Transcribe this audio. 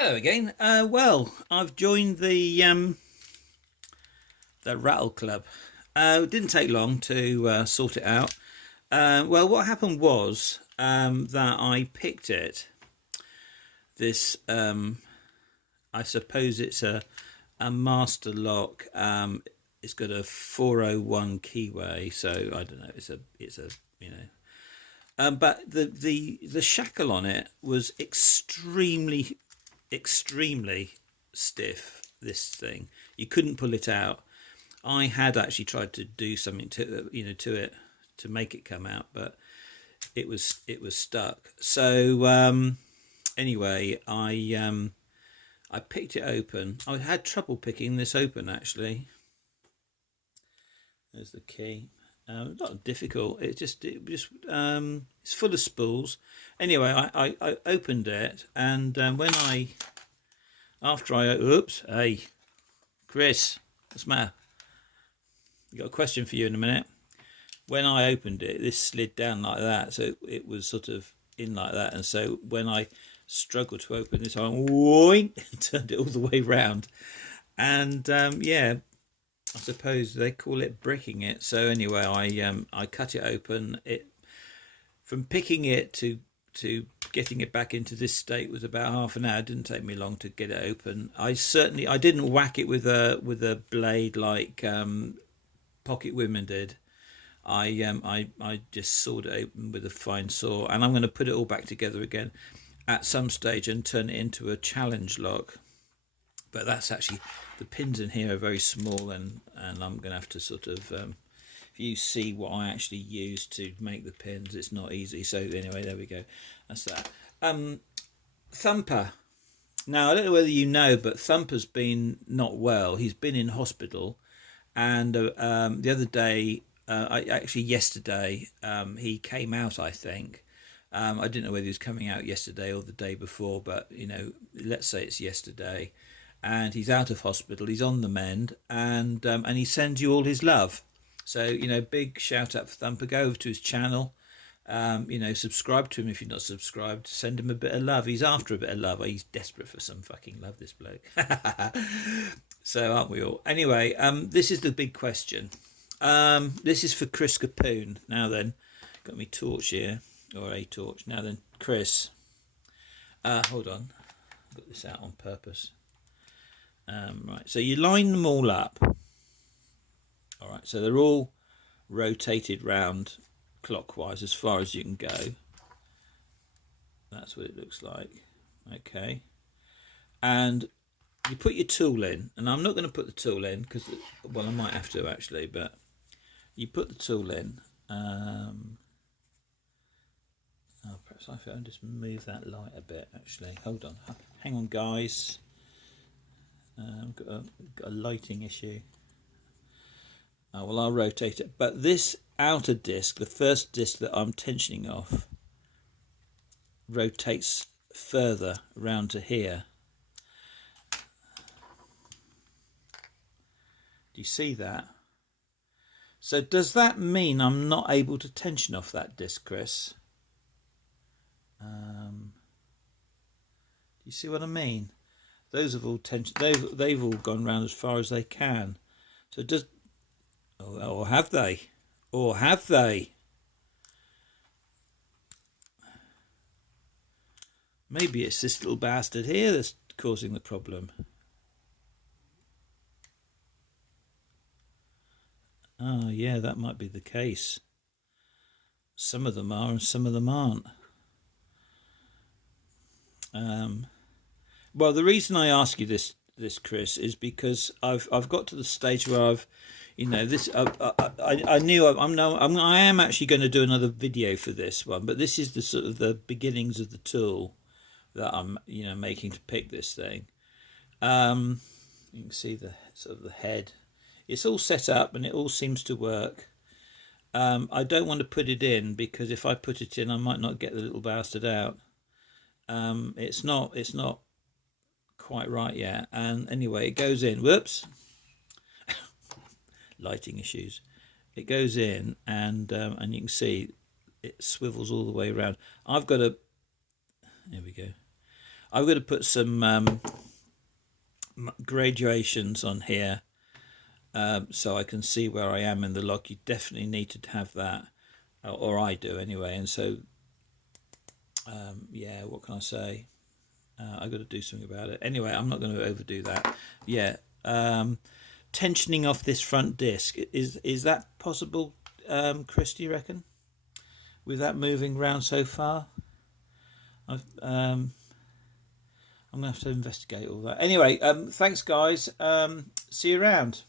Hello again. Well, I've joined the Rattle Club. It didn't take long to sort it out. Well, what happened was that I picked it. This, I suppose it's a master lock. It's got a 401 keyway, so I don't know. It's a you know. But the shackle on it was extremely stiff. This thing, you couldn't pull it out. I had actually tried to do something to it to make it come out, but it was stuck. So anyway, I picked it open. I had trouble picking this open actually. There's the key. Not difficult. It's full of spools. Anyway, I opened it, and oops, hey, Chris, what's the matter? Got a question for you in a minute. When I opened it, this slid down like that, so it was sort of in like that, and so when I struggled to open this, I turned it all the way round, and yeah, I suppose they call it bricking it. So anyway, I cut it open. It from picking it to getting it back into this state was about half an hour. It didn't take me long to get it open. I didn't whack it with a blade like Pocket Women did. I just sawed it open with a fine saw, and I'm going to put it all back together again at some stage and turn it into a challenge lock. But that's actually, the pins in here are very small, and I'm going to have to sort of if you see what I actually use to make the pins, it's not easy. So anyway, there we go. That's that. Thumper. Now I don't know whether you know, but Thumper's been not well. He's been in hospital, and the other day, yesterday, he came out. I think I didn't know whether he was coming out yesterday or the day before, but let's say it's yesterday, and he's out of hospital. He's on the mend, and he sends you all his love. So big shout out for Thumper. Go over to his channel. Subscribe to him if you're not subscribed. Send him a bit of love. He's after a bit of love. He's desperate for some fucking love, this bloke. So aren't we all? Anyway, this is the big question. This is for Chris Capoon. Now then, got me torch here, or a torch. Now then, Chris. Hold on, got this out on purpose. Right, so you line them all up. All right, so they're all rotated round clockwise as far as you can go. That's what it looks like. Okay, and you put your tool in, and I'm not going to put the tool in because, well, I might have to actually, but you put the tool in. Perhaps I can just move that light a bit. Actually, hold on, hang on, guys. I've got a lighting issue. Well, I'll rotate it, but this outer disc, the first disc that I'm tensioning off, rotates further around to here. Do you see that? So does that mean I'm not able to tension off that disc, Chris? Do you see what I mean? Those have all they've all gone round as far as they can. So does, or have they? Or have they? Maybe it's this little bastard here that's causing the problem. Oh yeah, that might be the case. Some of them are and some of them aren't. Well, the reason I ask you this, Chris, is because I've got to the stage where I've, this. I knew I am actually going to do another video for this one, but this is the sort of the beginnings of the tool that I'm making to pick this thing. You can see the sort of the head. It's all set up and it all seems to work. I don't want to put it in because if I put it in, I might not get the little bastard out. It's not quite right yet. And anyway, it goes in. Whoops. Lighting issues. It goes in, and you can see it swivels all the way around. Here we go. I'm going to put some graduations on here, so I can see where I am in the log. You definitely need to have that, or I do anyway. And so, yeah, what can I say? I've got to do something about it. Anyway, I'm not going to overdo that. Yeah, tensioning off this front disc, is that possible, Chris, do you reckon, with that moving round so far? I'm going to have to investigate all that. Anyway, thanks guys. See you around.